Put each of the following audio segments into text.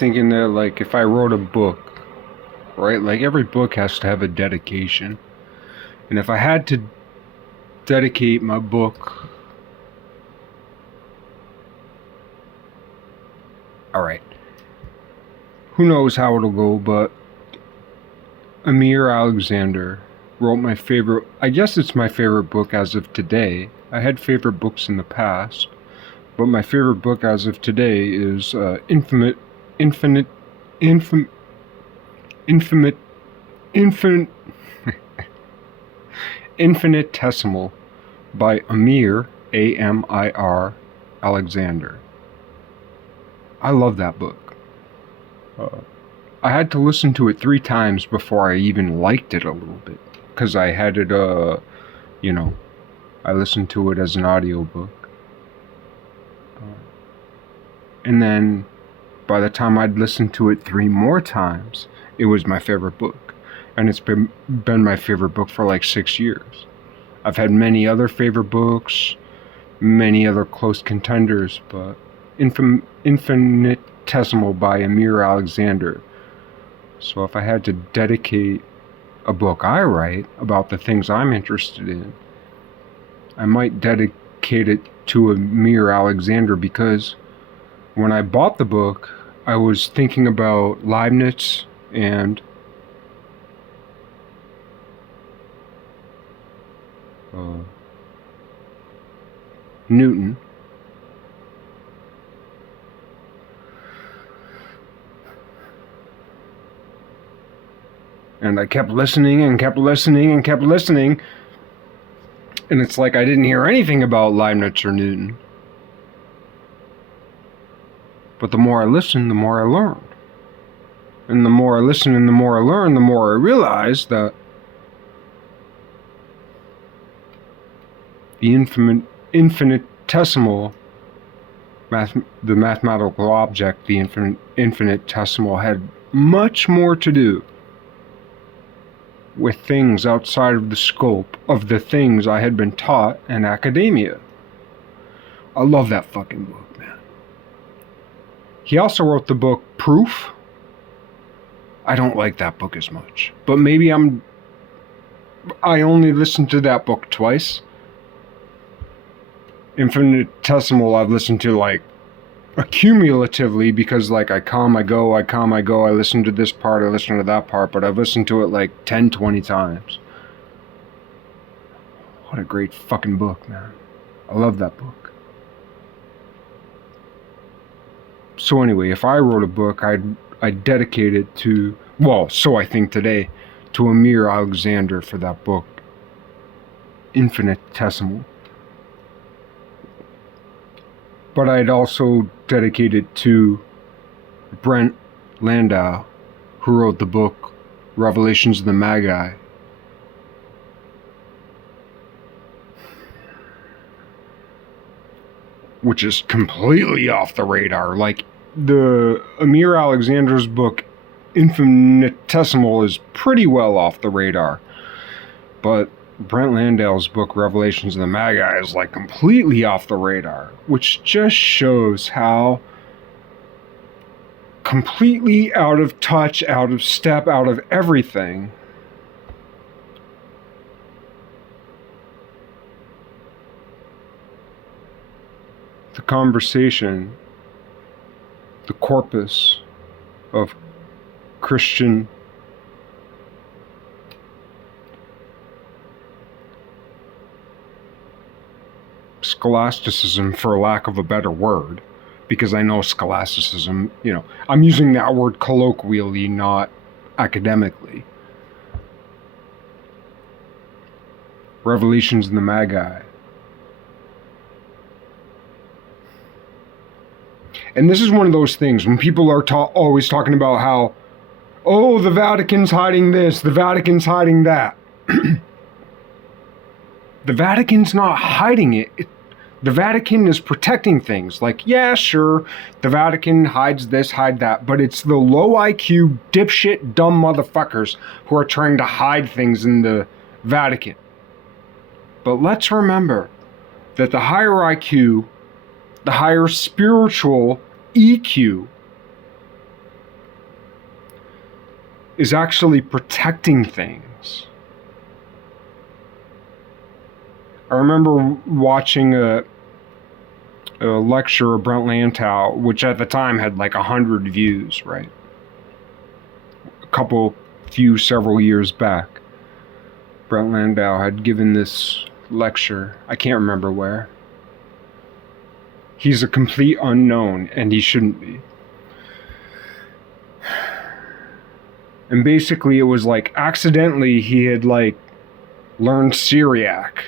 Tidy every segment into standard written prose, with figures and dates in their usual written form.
thinking that, like, if I wrote a book, right, like, every book has to have a dedication. And if I had to dedicate my book, alright, who knows how it'll go, but Amir Alexander wrote my favorite, I guess it's my favorite book as of today. I had favorite books in the past, but my favorite book as of today is Infinite, Infinitesimal by Amir, A-M-I-R, Alexander. I love that book. I had to listen to it 3 times before I even liked it a little bit. Because I had it, I listened to it as an audiobook. And then, by the time I'd listened to it 3 more times, it was my favorite book. And it's been my favorite book for like 6 years. I've had many other favorite books, many other close contenders, but Infinitesimal by Amir Alexander. So if I had to dedicate a book I write about the things I'm interested in, I might dedicate it to Amir Alexander, because when I bought the book, I was thinking about Leibniz and Newton. And I kept listening and kept listening and kept listening. And it's like I didn't hear anything about Leibniz or Newton. But the more I listened, the more I learned. And the more I listened and the more I learned, the more I realized that the infinitesimal, the mathematical object, the infinitesimal, had much more to do with things outside of the scope of the things I had been taught in academia. I love that fucking book, man. He also wrote the book Proof. I don't like that book as much, but maybe I only listened to that book twice. Infinitesimal I've listened to like accumulatively, because like I come, I go, I come, I go, I listen to this part, I listen to that part, but I've listened to it like 10, 20 times. What a great fucking book, man. I love that book. So anyway, if I wrote a book, I'd dedicate it to, well, so I think today, to Amir Alexander for that book, Infinitesimal. But I'd also dedicate it to Brent Landau, who wrote the book Revelations of the Magi. Which is completely off the radar. Like, the Amir Alexander's book Infinitesimal is pretty well off the radar. But Brent Landau's book Revelations of the Magi is like completely off the radar, which just shows how completely out of touch, out of step, out of everything the conversation, the corpus of Christian scholasticism, for lack of a better word, because I know scholasticism, I'm using that word colloquially, not academically. Revelations in the Magi. And this is one of those things when people are always talking about how, oh, the Vatican's hiding this, the Vatican's hiding that. The Vatican's not hiding it. The Vatican is protecting things. Like, yeah, sure, the Vatican hides this, hide that, but it's the low IQ, dipshit, dumb motherfuckers who are trying to hide things in the Vatican. But let's remember that the higher IQ, the higher spiritual EQ, is actually protecting things. I remember watching a lecture of Brent Landau, which at the time had like 100 views, right? Several years back. Brent Landau had given this lecture. I can't remember where. He's a complete unknown, and he shouldn't be. And basically it was like accidentally he had like learned Syriac.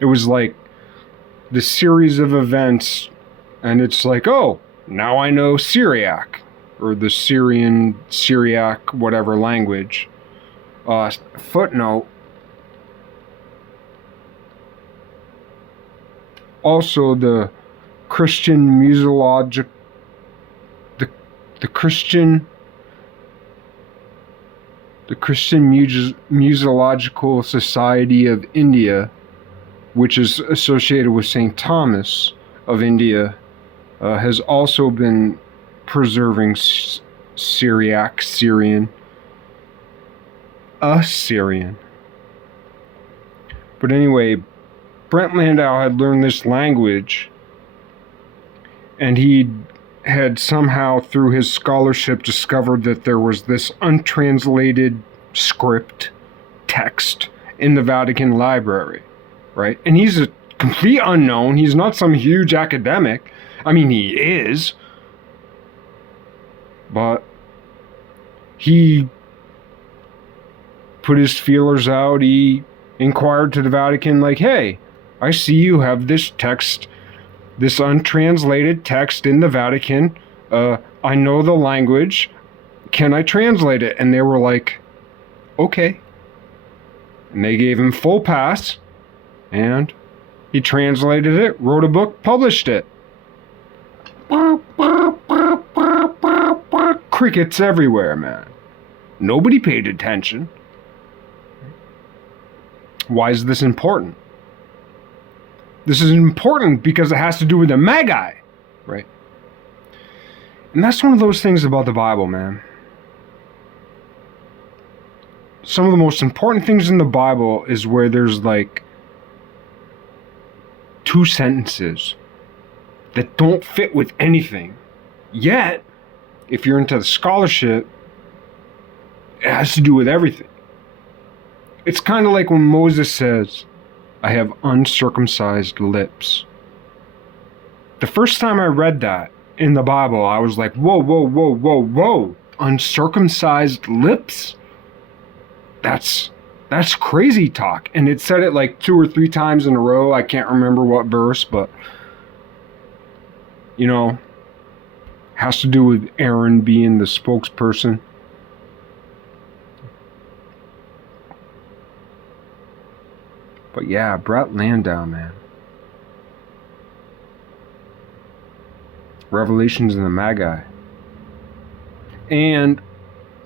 It was like the series of events, and it's like, oh, now I know Syriac, or the Syriac, whatever language. Footnote. Also, the Christian Musological Society of India, which is associated with St. Thomas of India, has also been preserving Syrian. But anyway, Brent Landau had learned this language, and he had somehow, through his scholarship, discovered that there was this untranslated script text in the Vatican Library, right? And he's a complete unknown. He's not some huge academic. I mean, he is. But he put his feelers out. He inquired to the Vatican, like, hey, I see you have this text, this untranslated text in the Vatican. I know the language. Can I translate it? And they were like, okay. And they gave him full pass. And he translated it, wrote a book, published it. Crickets everywhere, man. Nobody paid attention. Why is this important? This is important because it has to do with the Magi, right? And that's one of those things about the Bible, man. Some of the most important things in the Bible is where there's like 2 sentences that don't fit with anything. Yet, if you're into the scholarship, it has to do with everything. It's kind of like when Moses says, I have uncircumcised lips. The first time I read that in the Bible, I was like, whoa. Uncircumcised lips? That's crazy talk. And it said it like 2 or 3 times in a row. I can't remember what verse, but, you know, has to do with Aaron being the spokesperson. But yeah, Brent Landau, man. Revelations in the Magi. And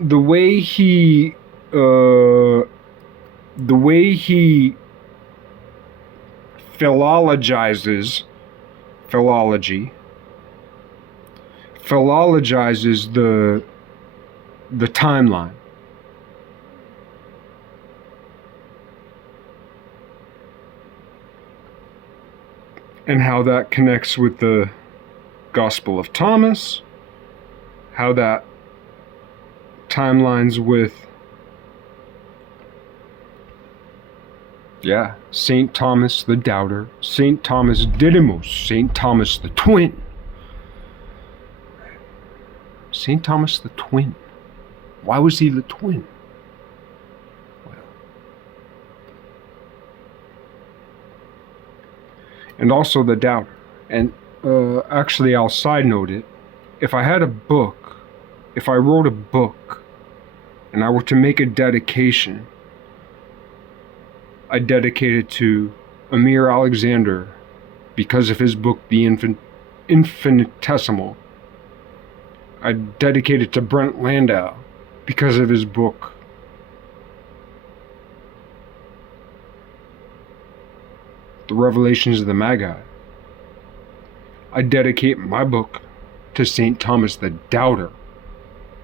the way he philologizes the timeline. And how that connects with the Gospel of Thomas, how that timelines with, St. Thomas the Doubter, St. Thomas Didymus, St. Thomas the Twin. St. Thomas the Twin. Why was he the twin? And also the Doubter. And actually, I'll side note it. If I wrote a book, and I were to make a dedication, I dedicate it to Amir Alexander because of his book, The Infinitesimal. I dedicate it to Brent Landau because of his book, The Revelations of the Magi. I dedicate my book to St. Thomas the Doubter,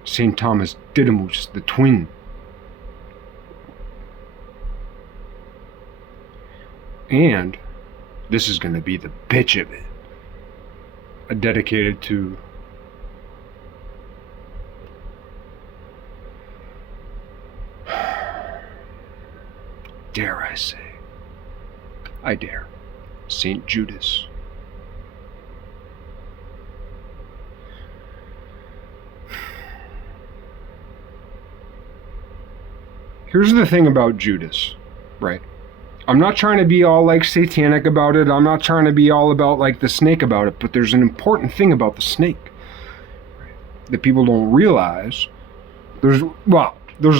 St. Thomas Didymus the Twin. And this is going to be the bitch of it. Dedicated to dare I say, I dare, St. Judas. Here's the thing about Judas, right? I'm not trying to be all like satanic about it. I'm not trying to be all about like the snake about it, but there's an important thing about the snake that people don't realize. There's a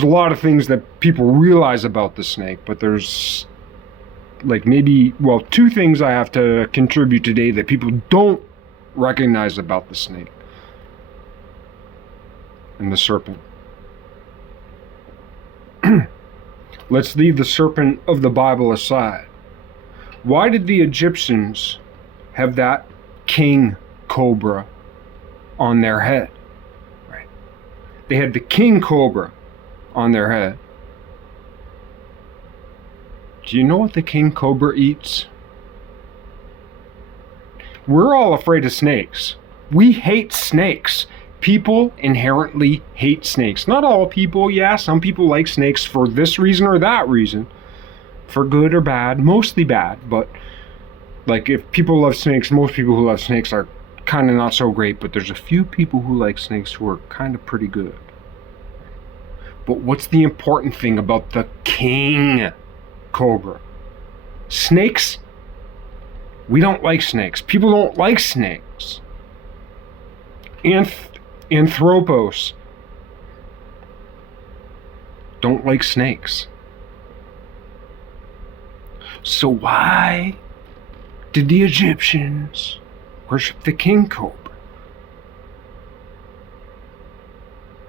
lot of things that people realize about the snake, but there's like two things I have to contribute today that people don't recognize about the snake and the serpent. Let's leave the serpent of the Bible aside. Why did the Egyptians have that king cobra on their head? Right. They had the king cobra on their head. Do you know what the king cobra eats? We're all afraid of snakes. We hate snakes. People inherently hate snakes. Not all people, yeah, some people like snakes for this reason or that reason. For good or bad, mostly bad, but like if people love snakes, most people who love snakes are kind of not so great, but there's a few people who like snakes who are kind of pretty good. But what's the important thing about the king cobra? Snakes, we don't like snakes. People don't like snakes. Anthropos don't like snakes. So why did the Egyptians worship the king cobra?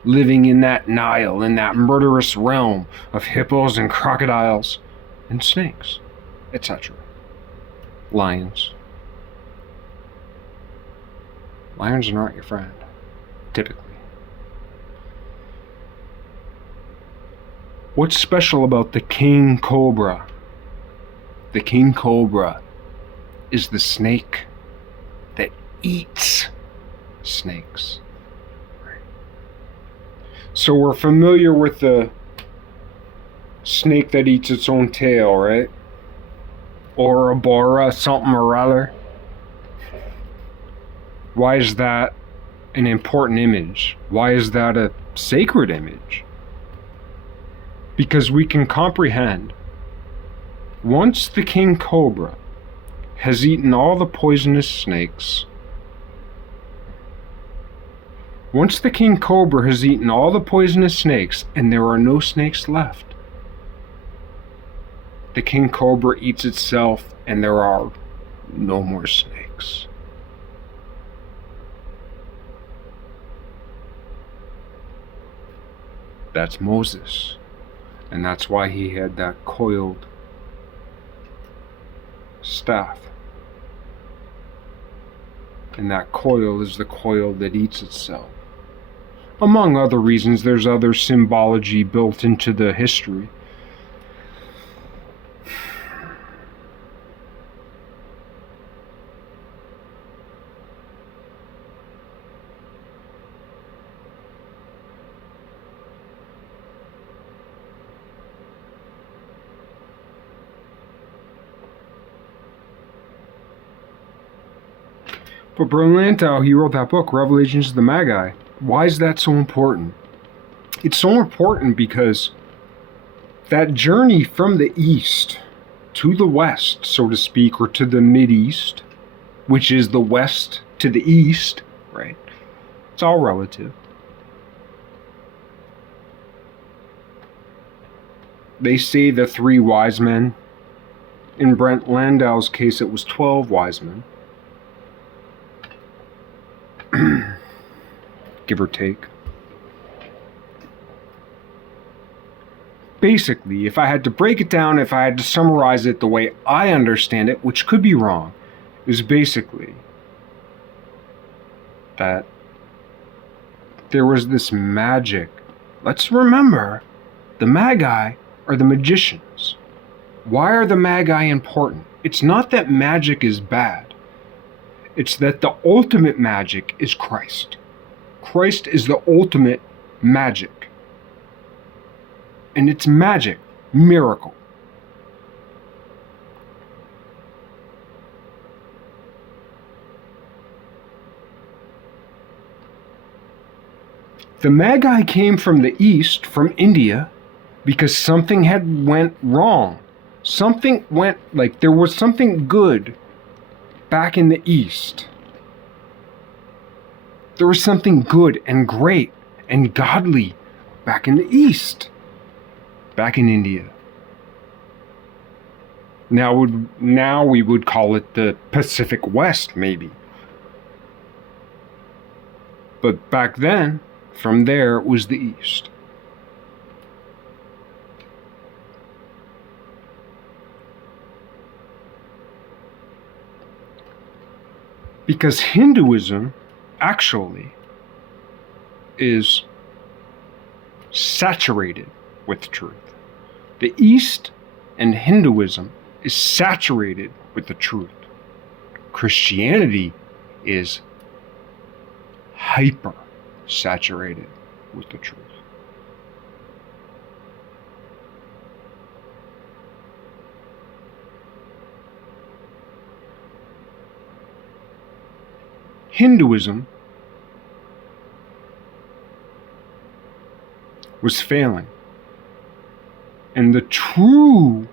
Living in that Nile, in that murderous realm of hippos and crocodiles and snakes, etc. Lions. Lions are not your friend, typically. What's special about the king cobra? The king cobra is the snake that eats snakes. So we're familiar with the snake that eats its own tail, right? Ouroboros, something or other. Why is that an important image? Why is that a sacred image? Because we can comprehend, once the king cobra has eaten all the poisonous snakes, once the king cobra has eaten all the poisonous snakes and there are no snakes left, the king cobra eats itself and there are no more snakes. That's Moses. And that's why he had that coiled staff. And that coil is the coil that eats itself. Among other reasons, there's other symbology built into the history. But Berlin Landau, he wrote that book, Revelations of the Magi. Why is that so important? It's so important because that journey from the east to the west, so to speak, or to the Mideast, which is the west to the east, right? It's all relative. They say the 3 wise men. In Brent Landau's case, it was 12 wise men. Give or take. Basically, if I had to break it down, if I had to summarize it the way I understand it, which could be wrong, is basically that there was this magic. Let's remember, the Magi are the magicians. Why are the Magi important? It's not that magic is bad. It's that the ultimate magic is Christ. Christ is the ultimate magic. And it's magic, miracle. The Magi came from the east, from India, because something had went wrong. Something went, there was something good back in the east. There was something good and great and godly back in the east, back in India. Now we would call it the Pacific West, maybe. But back then, from there was the east. Because Hinduism actually is saturated with truth. The East and Hinduism is saturated with the truth. Christianity is hyper saturated with the truth. Hinduism was failing, and the true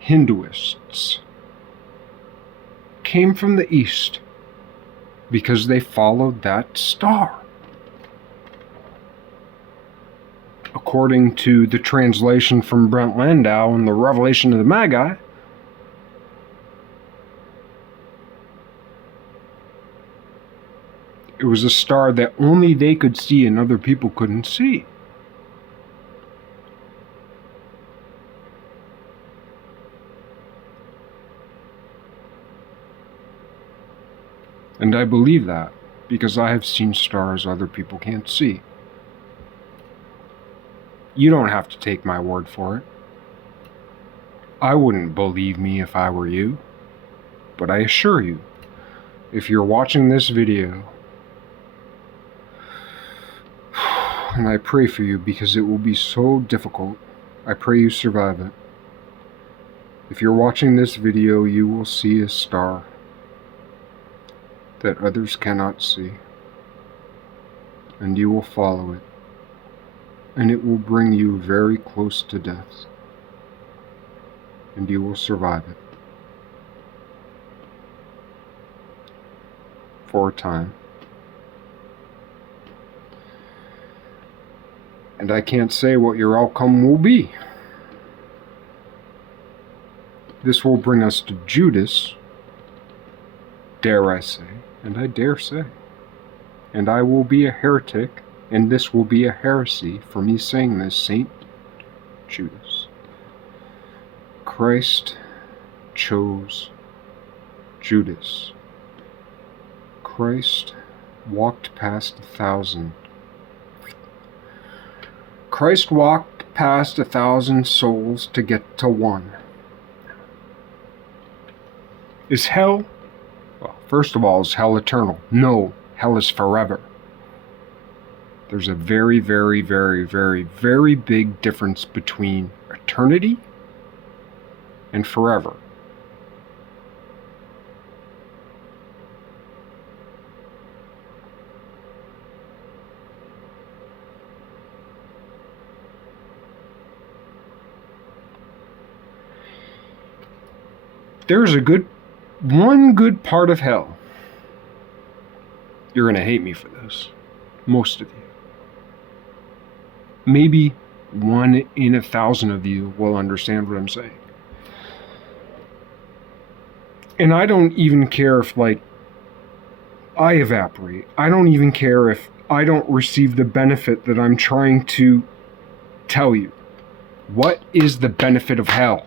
Hinduists came from the East because they followed that star. According to the translation from Brent Landau in the Revelation of the Magi, it was a star that only they could see and other people couldn't see. And I believe that because I have seen stars other people can't see. You don't have to take my word for it. I wouldn't believe me if I were you. But I assure you, if you're watching this video, and I pray for you because it will be so difficult, I pray you survive it. If you're watching this video, you will see a star that others cannot see, and you will follow it, and it will bring you very close to death, and you will survive it for a time. And I can't say what your outcome will be. This will bring us to Judas, dare I say, and I dare say. And I will be a heretic, and this will be a heresy for me saying this, Saint Judas. Christ chose Judas. Christ walked past 1,000. Christ walked past 1,000 souls to get to one. Is hell? Well, first of all, is hell eternal? No, hell is forever. There's a very, very, very, very, very big difference between eternity and forever. There's one good part of hell. You're going to hate me for this. Most of you. Maybe 1 in 1,000 of you will understand what I'm saying. And I don't even care if, I evaporate. I don't even care if I don't receive the benefit that I'm trying to tell you. What is the benefit of hell?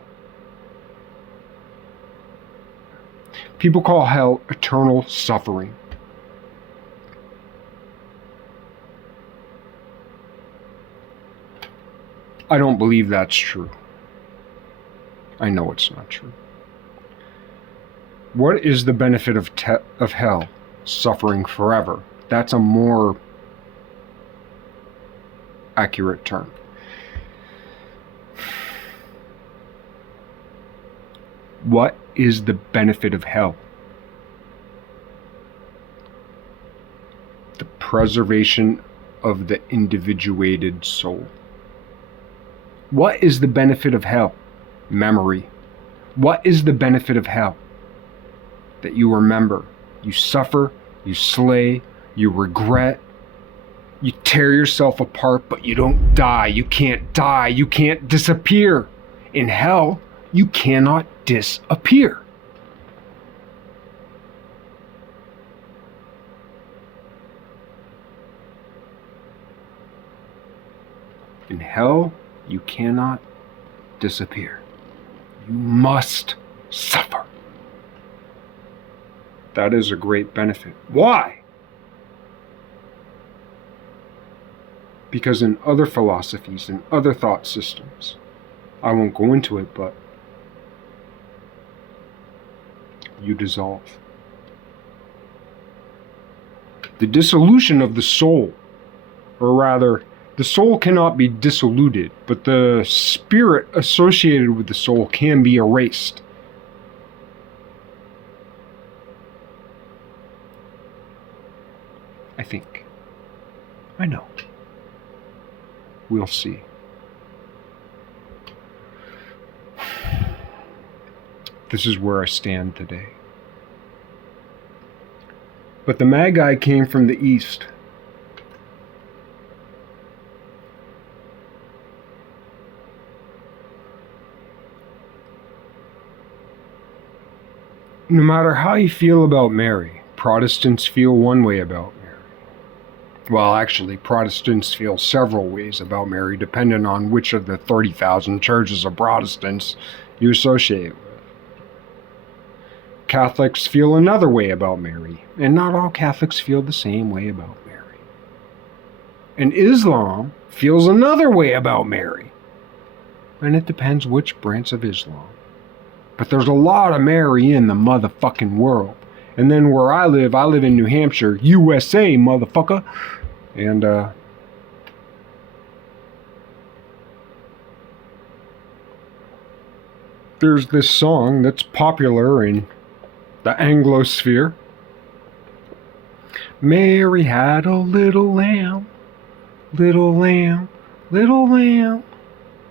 People call hell eternal suffering. I don't believe that's true. I know it's not true. What is the benefit of hell? Suffering forever. That's a more accurate term. What is the benefit of hell? The preservation of the individuated soul. What is the benefit of hell? Memory. What is the benefit of hell? That you remember, you suffer, you slay, you regret, you tear yourself apart, but you don't die. You can't die. You can't disappear. In hell, you cannot disappear. In hell, you cannot disappear. You must suffer. That is a great benefit. Why? Because in other philosophies and other thought systems, I won't go into it, but you dissolve. The dissolution of the soul, or rather, the soul cannot be dissoluted, but the spirit associated with the soul can be erased. I think. I know. We'll see. This is where I stand today. But the Magi came from the east. No matter how you feel about Mary, Protestants feel one way about Mary. Well, actually, Protestants feel several ways about Mary, depending on which of the 30,000 churches of Protestants you associate with. Catholics feel another way about Mary, and not all Catholics feel the same way about Mary. And Islam feels another way about Mary, and it depends which branch of Islam. But there's a lot of Mary in the motherfucking world. And then where I live in New Hampshire, USA, motherfucker. And, there's this song that's popular in the Anglosphere. Mary had a little lamb, little lamb, little lamb.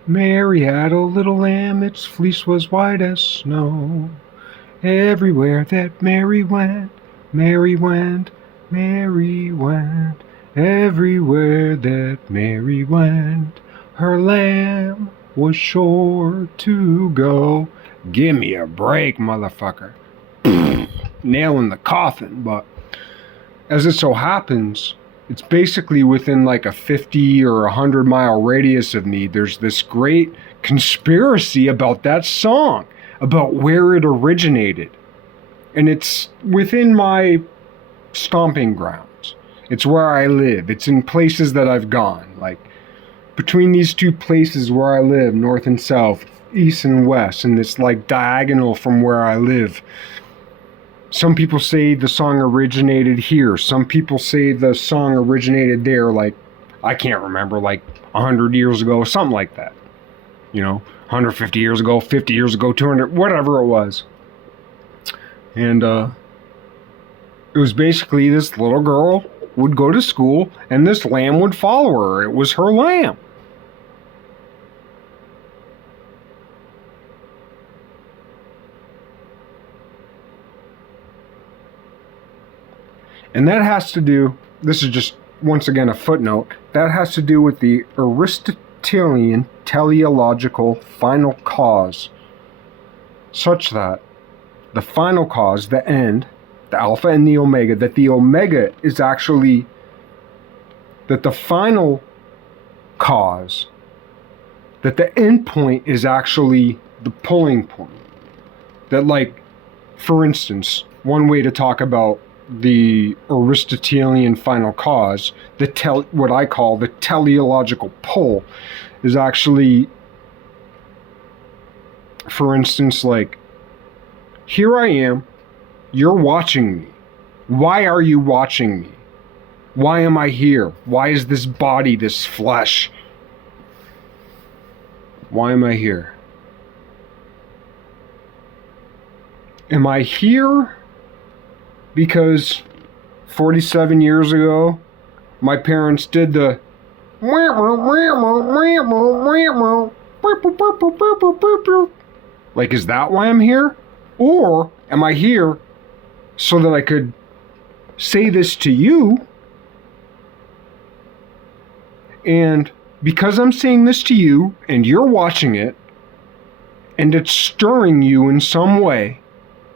Mary had a little lamb, its fleece was white as snow. Everywhere that Mary went, Mary went, Mary went. Everywhere that Mary went, her lamb was sure to go. Give me a break, motherfucker. Nail in the coffin, but as it so happens, it's basically within like a 50 or 100 mile radius of me. There's this great conspiracy about that song, about where it originated. And it's within my stomping grounds. It's where I live. It's in places that I've gone. Like between these two places where I live, north and south, east and west, and it's like diagonal from where I live. Some people say the song originated here. Some people say the song originated there, like, I can't remember, like 100 years ago, something like that. You know, 150 years ago, 50 years ago, 200, whatever it was. And it was basically this little girl would go to school and this lamb would follow her. It was her lamb. And that has to do, this is just once again a footnote, that has to do with the Aristotelian teleological final cause, such that the final cause, the end, the alpha and the omega, that the omega is actually, that the final cause, that the end point is actually the pulling point. That, like, for instance, one way to talk about the Aristotelian final cause, what I call the teleological pull, is actually, for instance, like, here I am, you're watching me. Why are you watching me? Why am I here? Why is this body, this flesh? Why am I here? Am I here because 47 years ago, my parents did the like, is that why I'm here? Or am I here so that I could say this to you? And because I'm saying this to you and you're watching it and it's stirring you in some way,